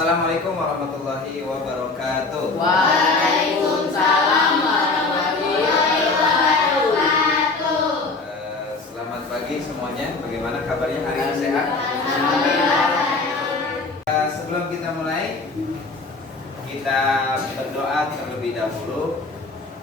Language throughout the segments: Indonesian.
Assalamualaikum warahmatullahi wabarakatuh. Waalaikumsalam warahmatullahi wabarakatuh. Selamat pagi semuanya. Bagaimana kabarnya hari ini, sehat? Sebelum kita mulai, kita berdoa terlebih dahulu,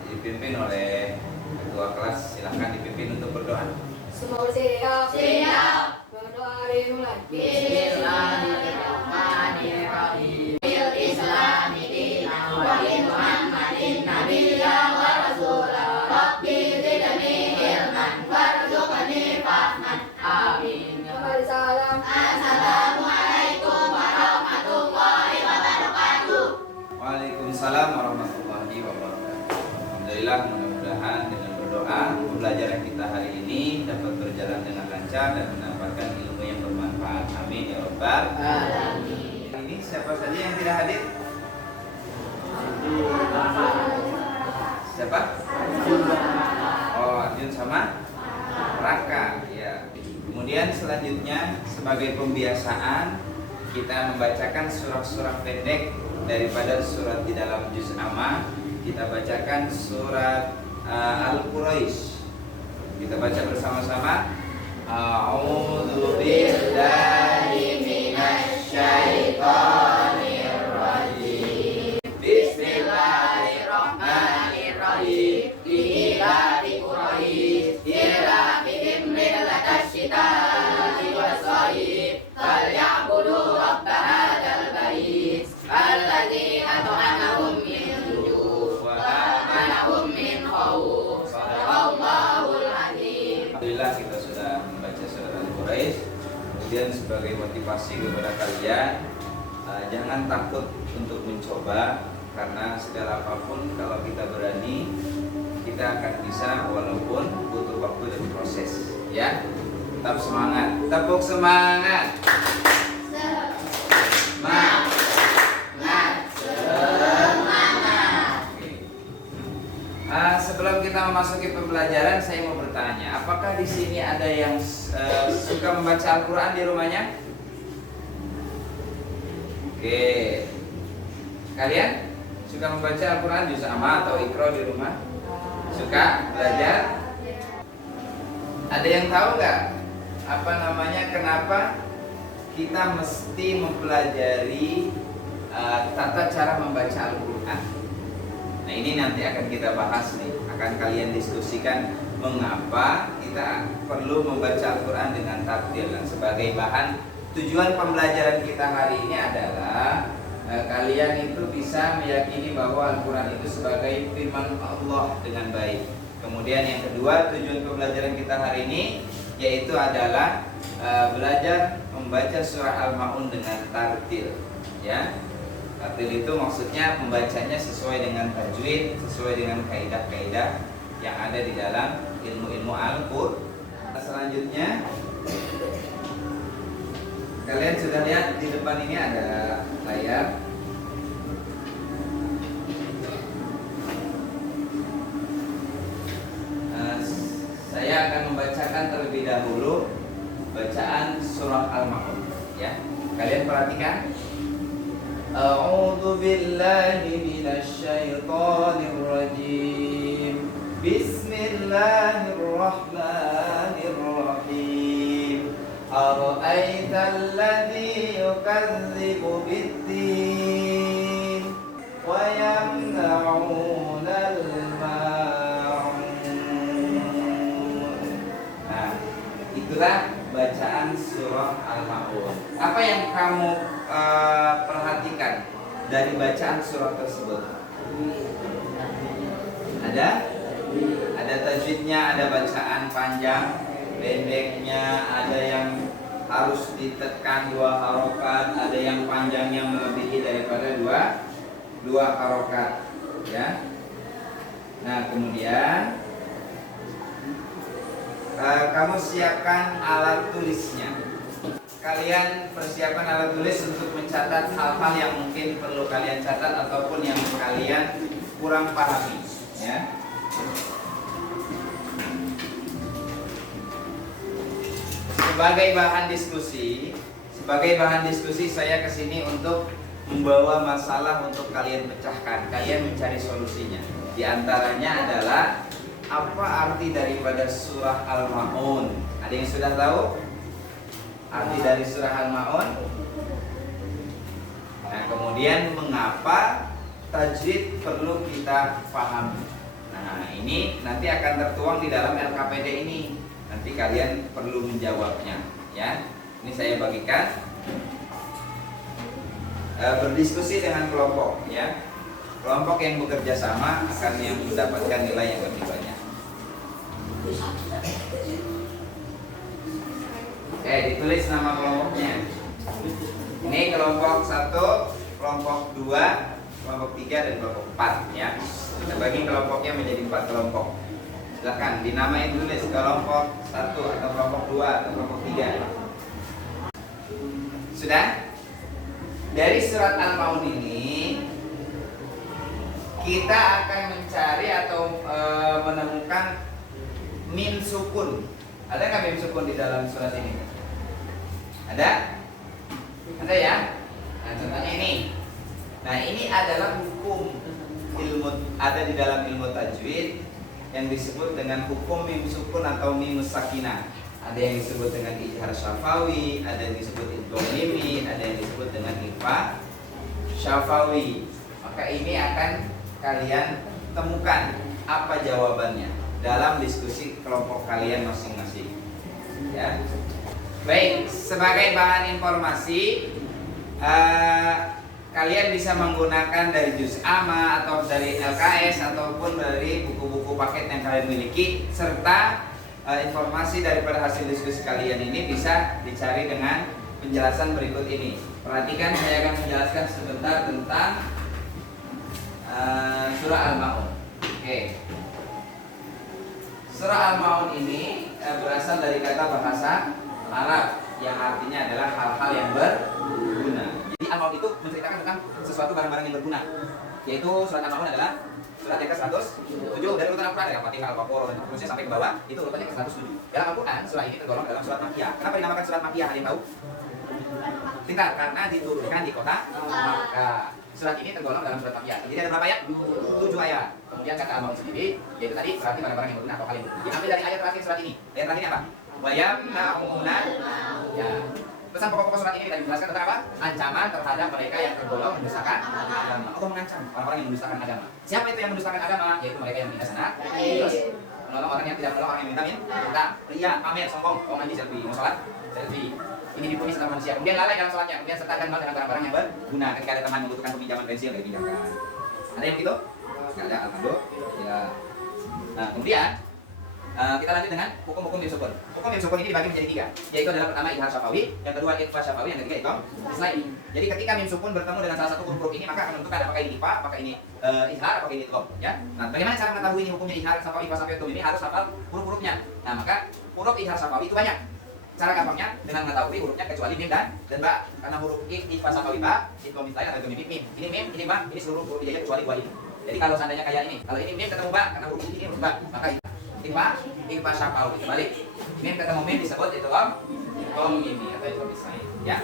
dipimpin oleh ketua kelas. Silahkan dipimpin untuk berdoa. Semua siap. Siap. Berdoa dimulai. Bismillahirrahmanirrahim. Bil Islami dinan wa bi Muhammadin nabiyya wa rasula. Rabbi zidni ilman warzuqni fahman. Amin. Kembali salam. Assalamualaikum warahmatullahi wabarakatuh. Waalaikumsalam warahmatullahi wabarakatuh. Alhamdulillah, mudah-mudahan dengan berdoa pembelajaran kita hari ini dapat berjalan dengan lancar dan mendapatkan ilmu yang bermanfaat. Amin ya rabbal alamin. Ini siapa saja yang tidak hadir? Siapa? Oh, Arjun sama Raka. Ya. Kemudian selanjutnya sebagai pembiasaan kita membacakan surah-surah pendek daripada surat di dalam juz amma. Kita bacakan surat Al-Quraisy. Kita baca bersama-sama. A'udzu billahi minasy syaithanir rajim. Bismillahirrahmanirrahim. Ila bi Quraisy ila bihim lailatasy syita'i was-sayf falyabudu rabb hadzal bait alladzi at'amahum min ju' wa amanahum min khauf. Shadaqallahul azim. Alhamdulillah kita sudah membaca surat Al-Quraisy. Kemudian sebagai motivasi kepada kalian, jangan takut untuk mencoba, karena segala apapun kalau kita berani, kita akan bisa walaupun butuh waktu dan proses. Ya, tetap semangat, tepuk semangat. Semangat. Sebelum kita memasuki pembelajaran, saya mau bertanya, apakah di sini ada yang suka membaca Al-Quran di rumahnya? Oke, kalian suka membaca Al-Quran juz amma atau Iqra di rumah? Suka belajar? Ada yang tahu nggak apa namanya, kenapa kita mesti mempelajari tata cara membaca Al-Quran? Nah, ini nanti akan kita bahas nih, akan kalian diskusikan mengapa kita perlu membaca Al-Quran dengan tartil. Dan sebagai bahan, tujuan pembelajaran kita hari ini adalah kalian itu bisa meyakini bahwa Al-Quran itu sebagai firman Allah dengan baik. Kemudian yang kedua, tujuan pembelajaran kita hari ini yaitu adalah belajar membaca surah Al-Ma'un dengan tartil. Ya, tartil itu maksudnya membacanya sesuai dengan tajwid, sesuai dengan kaidah-kaidah yang ada di dalam ilmu-ilmu Al-Qur'an. Selanjutnya, kalian sudah lihat di depan ini ada layar. Saya akan membacakan terlebih dahulu bacaan surah Al-Ma'un. Ya, kalian perhatikan. A'udzu billahi minasy syaithanir rajim. Bismillahirrahmanirrahim. Ara'aital ladzi yukadzibu bid-din wa yamna'unal ma'un. Nah, itulah bacaan surah Al-Ma'un. Apa yang kamu perhatikan dari bacaan surah tersebut? Ada tajwidnya, ada bacaan panjang, pendeknya, ada yang harus ditekan 2 harokat, ada yang panjangnya melebihi daripada dua harokat. Ya. Nah, kemudian kamu siapkan alat tulisnya. Kalian persiapkan alat tulis untuk mencatat hal-hal yang mungkin perlu kalian catat ataupun yang kalian kurang pahami. Ya. Sebagai bahan diskusi saya kesini untuk membawa masalah untuk kalian pecahkan, kalian mencari solusinya. Di antaranya adalah apa arti daripada surah Al-Maun? Ada yang sudah tahu arti dari surah Al-Maun? Nah, kemudian mengapa tajwid perlu kita pahami? Nah, ini nanti akan tertuang di dalam LKPD ini. Nanti kalian perlu menjawabnya, ya. Ini saya bagikan. Berdiskusi dengan kelompok, ya. Kelompok yang bekerja sama akan yang mendapatkan nilai yang lebih banyak. Ditulis nama kelompoknya. Ini kelompok 1, kelompok 2, kelompok 3 dan kelompok 4, ya. Kita bagi kelompoknya menjadi 4 kelompok. Silahkan dinamain tulis kelompok 1 atau kelompok 2 atau kelompok 3. Sudah? Dari surat Al-Maun ini kita akan mencari atau menemukan mim sukun. Ada nggak mim sukun di dalam surat ini? Ada? Ada ya? Nah, contohnya ini. Nah, ini adalah hukum ilmu, ada di dalam ilmu tajwid yang disebut dengan hukum mim sukun atau mim sakinah. Ada yang disebut dengan ijhar syafawi, ada yang disebut idgham mimin, ada yang disebut dengan ikhfa syafawi. Maka ini akan kalian temukan apa jawabannya dalam diskusi kelompok kalian masing-masing. Ya. Baik, sebagai bahan informasi, kalian bisa menggunakan dari juz amma atau dari LKS ataupun dari buku-buku paket yang kalian miliki, serta informasi daripada hasil diskusi kalian ini bisa dicari dengan penjelasan berikut ini. Perhatikan, saya akan menjelaskan sebentar tentang surah Al-Maun. Oke. Surah Al-Maun ini berasal dari kata bahasa Arab yang artinya adalah hal-hal yang berguna. Jadi Al-Maun itu menceritakan tentang sesuatu barang-barang yang berguna. Yaitu surat Al-Maun adalah surat yang ke-107 dari urutan Al-Quran, dari Al-Fatihah, Al-Baqarah, dan seterusnya sampai ke bawah, itu urutannya ke-107. Dalam Al-Quran, surah ini tergolong dalam surat Makkiyah. Kenapa dinamakan surat Makkiyah? Ada yang tahu? Pintar, karena diturunkan di kota Makkah. Surat ini tergolong dalam surat Makkiyah. Jadi ada berapa ayat? 7 ayat. Kemudian kata Al-Maun sendiri, yaitu tadi berarti barang-barang yang berguna atau hal yang berguna. Diambil dari ayat terakhir surat ini. Ayat terakhirnya apa? Wayamna'una. Ya. Pesan pokok-pokok surat ini tadi dijelaskan tentang apa? Ancaman terhadap mereka yang tergolong mendustakan agama. Allah mengancam orang-orang yang mendustakan agama. Siapa itu yang mendustakan agama? Yaitu mereka yang menghina sana, terus menolong orang yang tidak menolong orang yang minta, ria, pamer, sombong, mandi, selfie, mau sholat, selfie. Ini dipuji sama manusia. Kemudian lalai dalam sholatnya, kemudian sertakan mal dengan barang-barang yang berguna. Ketika ada teman membutuhkan peminjaman pensiun, dari pinjamkan. Ada yang begitu? Nggak ada, alhamdulillah. Ya. Nah, kemudian kita lanjut dengan hukum-hukum mim sukun. Hukum mim sukun ini dibagi menjadi 3, yaitu adalah pertama ijhar syafawi, yang kedua ikhfa syafawi, yang ketiga idgham islami. Jadi ketika mim sukun bertemu dengan salah satu huruf ini, maka akan menentukan apakah ini ikhfa, apakah ini ijhar, apakah ini idgham, ya. Nah, bagaimana cara mengetahui ini hukumnya ijhar syafawi, ikhfa syafawi, idgham ini harus hafal huruf-hurufnya. Nah, maka huruf ijhar syafawi itu banyak. Cara gampangnya dengan mengetahui hurufnya kecuali mim dan ba. Karena huruf ikhfa syafawi ba, idgham islami atau mim. Ini mim, ini ba, ini seluruh huruf hijaiyah kecuali 2 ini. Jadi kalau seandainya kayak ini, kalau ini mim ketemu ba, karena huruf ini huruf ba, maka ikhfa syafawi kembali. Mim ketemu mim disebut itu ini atau itu misalnya. Ya.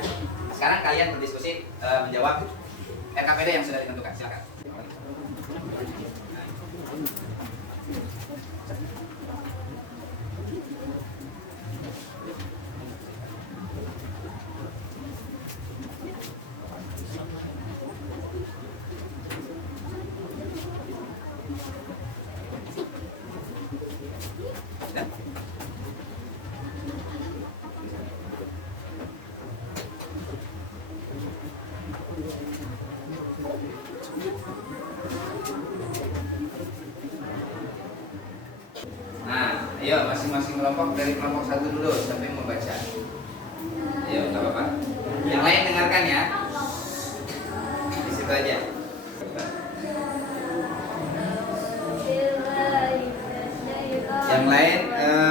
Sekarang kalian berdiskusi menjawab RKPD yang sudah ditentukan. Silakan. Nah, ayo masing-masing kelompok dari kelompok 1 dulu sampai membaca. Ayo, nggak apa-apa. Yang lain dengarkan ya. Di situ aja. Yang lain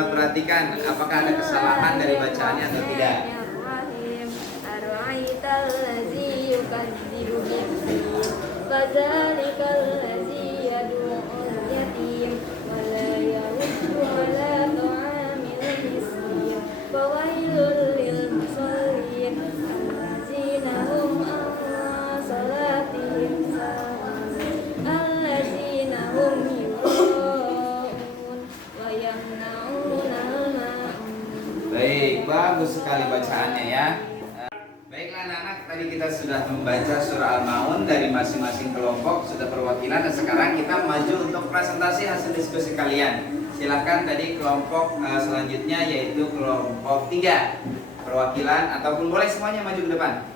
perhatikan apakah ada kesalahan dari bacaannya atau tidak. Baik, bagus sekali bacaannya ya. Baiklah anak-anak, tadi kita sudah membaca surah Al-Maun dari masing-masing kelompok, sudah perwakilan, dan sekarang kita maju untuk presentasi hasil diskusi kalian. Silahkan tadi kelompok selanjutnya yaitu kelompok 3, perwakilan ataupun boleh semuanya maju ke depan.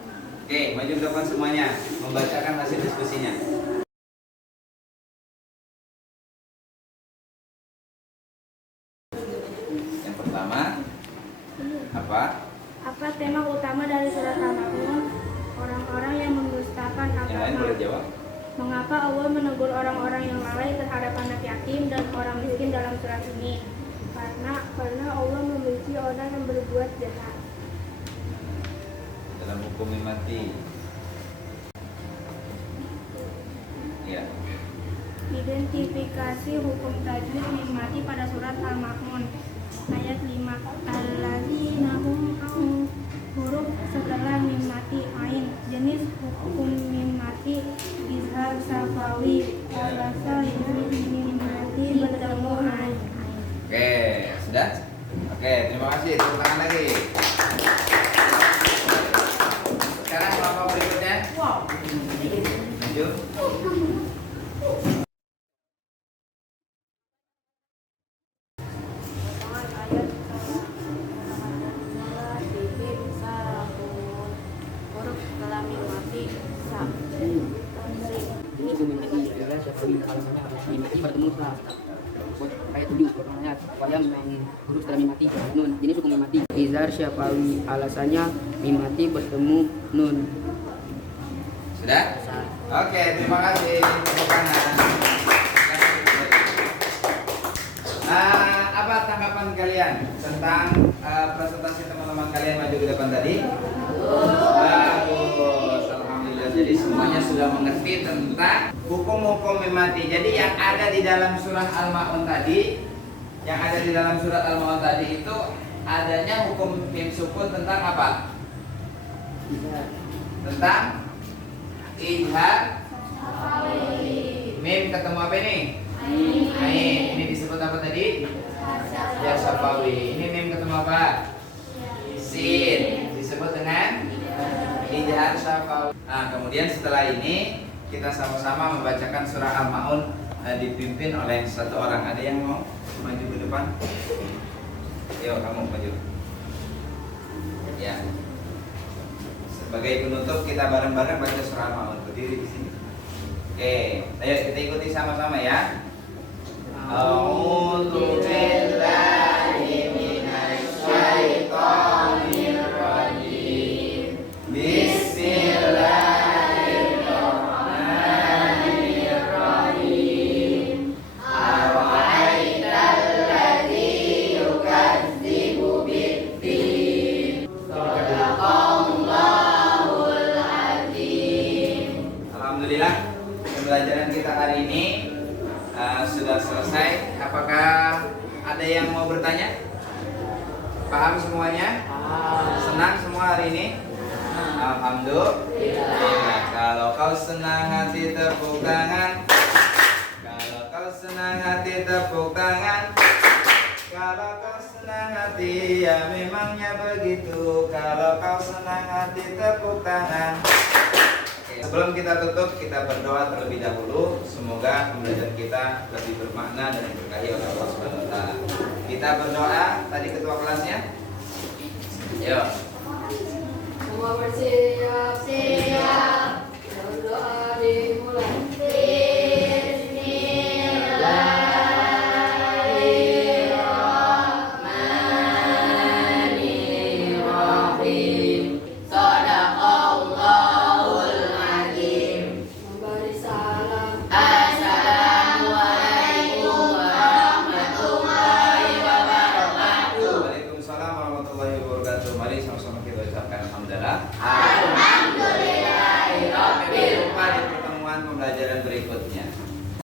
Oke, maju ke depan semuanya, membacakan hasil diskusinya. Yang pertama, apa? Apa tema utama dari surat Al-Maun? Orang-orang yang mendustakan Yang lain agama. boleh jawab. Mengapa Allah menegur orang-orang yang lalai terhadap anak yatim dan orang miskin dalam surat ini? Karena Allah membenci orang yang berbuat jahat. Dalam hukum mati. Ya. Identifikasi hukum tajwid mimati pada surat Al-Maun ayat 5. Allazina hum huruf setelah mimati ain. Jenis hukum mimati izhar safawi. Alasa mimati bertemu ain. Oke, sudah? Oke, terima kasih. Tepuk tangan lagi. Sekarang kelompok berikutnya. Maju. Huruf setelah mimati sa. Ini hukum mimati adalah siapa yang alasannya harus mimati bertemu setelah ayat 7 ayat wayang yang huruf setelah mimati nun. Jenis hukum mimati izhar syafawi, alasannya mimati bertemu nun. Sudah? Oke, terima kasih. Tepuk tangan. Apa tanggapan kalian tentang presentasi teman-teman kalian maju ke depan tadi? Bagus, alhamdulillah. Jadi semuanya sudah mengerti tentang hukum-hukum mimati. Jadi yang ada di dalam surah Al-Maun tadi, itu adanya hukum mim sukun tentang apa? Tentang izhar. Mim ketemu apa ini? Ain. Ini disebut apa tadi? Ya safawi. Ini mim ketemu apa? Sin. Disebut dengan izhar safawi. Nah, kemudian setelah ini kita sama-sama membacakan surah Al-Maun dipimpin oleh satu orang. Ada yang mau maju ke depan? Yo, kamu maju. Ya. Sebagai penutup kita bareng-bareng baca surah Al-Maun. Berdiri di sini. Oke, ayo kita ikuti sama-sama ya. A'udzu billahi minasy syaithanir rajim. Bismillahirrahmanirrahim. Ara'aital ladzi yukadzibu bid-din. Shadaqallahul azim. Alhamdulillah, pembelajaran kita hari ini sudah selesai. Apakah ada yang mau bertanya? Paham semuanya? Senang semua hari ini? Alhamdulillah. Kalau kau senang hati tepuk tangan. Kalau kau senang hati tepuk tangan. Kalau kau senang hati ya memangnya begitu. Kalau kau senang hati tepuk tangan. Sebelum kita tutup, kita berdoa terlebih dahulu. Semoga pembelajaran kita lebih bermakna dan diberkahi oleh Allah Subhanahu wa taala. Kita berdoa, tadi ketua kelasnya. Yuk. Semua bersiap. Siap.